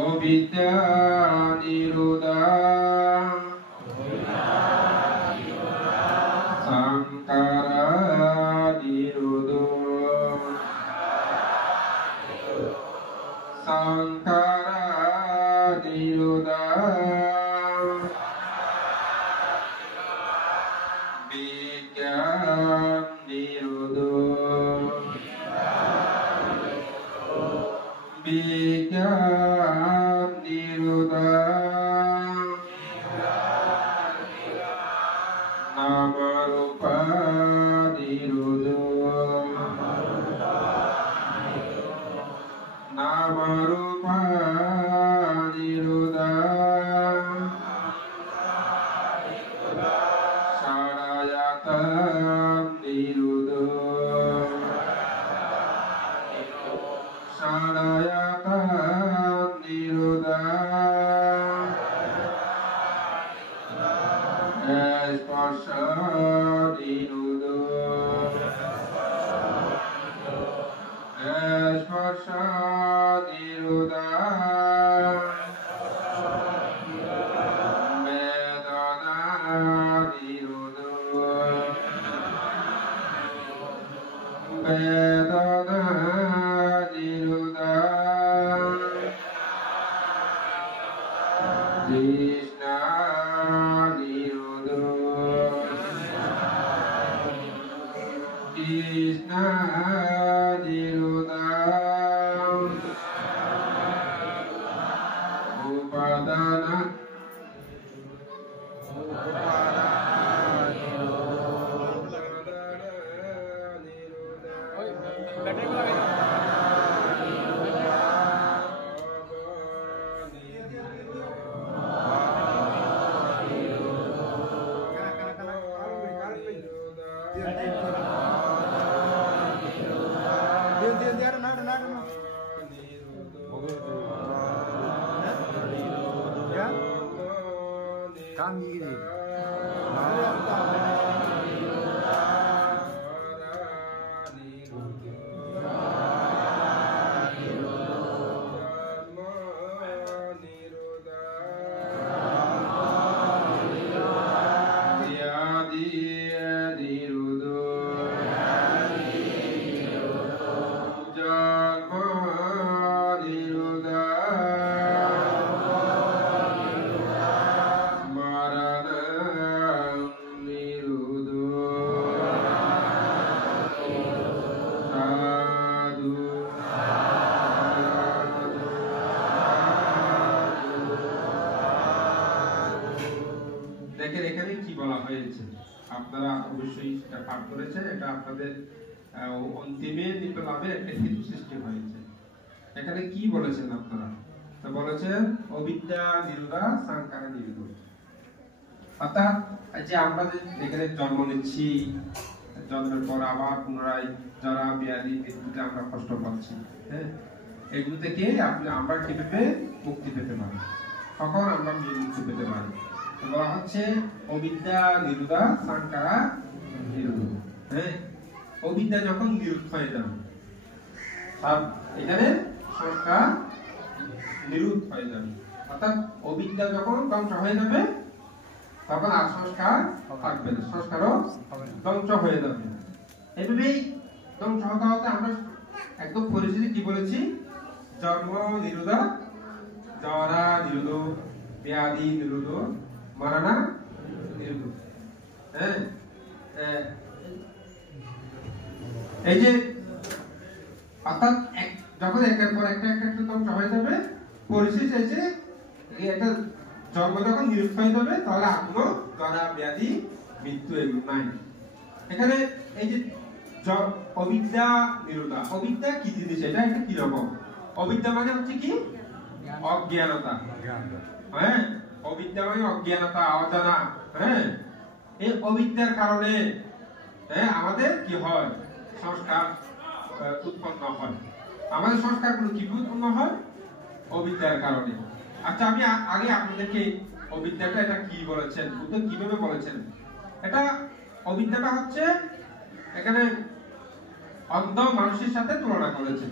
অবিদ্যা নিরোধা সংকারা নিরোধো সংকারা নিরোধা বিজ্ঞান নিরোধো বিজ্ঞান নিরোধা নামরূপা নিরোধো নামরূপা নিরোধা ষড়ায়ত নিরোধো ষড়ায়ত নিরোধা স্পর্শ নিরোধো স্পর্শ নিরোধা বেদনা নিরোধো বেদনা নিরোধা তৃষ্ণা নিরোধো তৃষ্ণা নিরোধা উপাদান দেখেন এখানে কি বলা হয়েছে, আপনারা অবশ্যই সেটা পাঠ করেছেন। এটা আপনাদের অন্তিমে নিকলাবে একটা হেতু সৃষ্টি হয়েছে। এখানে কি বলেছেন আপনারা? তো বলেছেন অবিদ্যা নিরোধা সংকারা নিরোধ। অর্থাৎ যে আমরা এখানে জন্ম নিচ্ছি, জন্মের পর আবার পুনরায় জরা ব্যাধি মৃত্যুতে আমরা কষ্ট পাচ্ছি, হ্যাঁ, এগুলো থেকে আমরা কিভাবে মুক্তি পেতে পারি, তখন আমরা মুক্তি পেতে পারি। বলা হচ্ছে অবিদ্যা নিরোধা সংকারা নিরোধ। হ্যাঁ, অবিদ্যা যখন নিরোধ হয়ে যাবে, এখানে সংস্কার নিরোধ হয়ে যাবে। অর্থাৎ অবিদ্যা যখন ধ্বংস হয়ে যাবে, তখন আর সংস্কার থাকবে না, সংস্কারও ধ্বংস হয়ে যাবে। এভাবেই ধ্বংস হতে হতে আমরা একদম পরিচিতি কি বলেছি? জন্ম নিরোধা, জরা নিরোধ, ব্যাধি নিরোধ, মরণা নিরোধ। হ্যাঁ, এই যে অর্থাৎ যখন একের পর একটা ধ্বংস হয়ে যাবে, পরিশেষে এসে এটা জন্ম যখন নিরোধ হয়ে যাবে, তাহলে আর কোনো জরা ব্যাধি মৃত্যু এগুলো নাই। এখানে এই যে অবিদ্যা নিরোধা, অবিদ্যা কি জিনিস, এটা একটা কি রকম? অবিদ্যা মানে হচ্ছে কি? অজ্ঞানতা। হ্যাঁ, অবিদ্যা মানে অজ্ঞানতা, অজানা। হ্যাঁ, এই অবিদ্যার কারণে আমাদের কি হয়? সংস্কার উৎপন্ন হয়। আমাদের সংস্কারগুলো কি উৎপন্ন হয়? অবিদ্যার কারণে। আচ্ছা, আমি আগে আপনাদেরকে অবিদ্যাটা এটা কি বলেছেন, কিভাবে বলেছেন? এটা অবিদ্যাটা হচ্ছে এখানে অন্ধ মানুষের সাথে তুলনা করেছেন।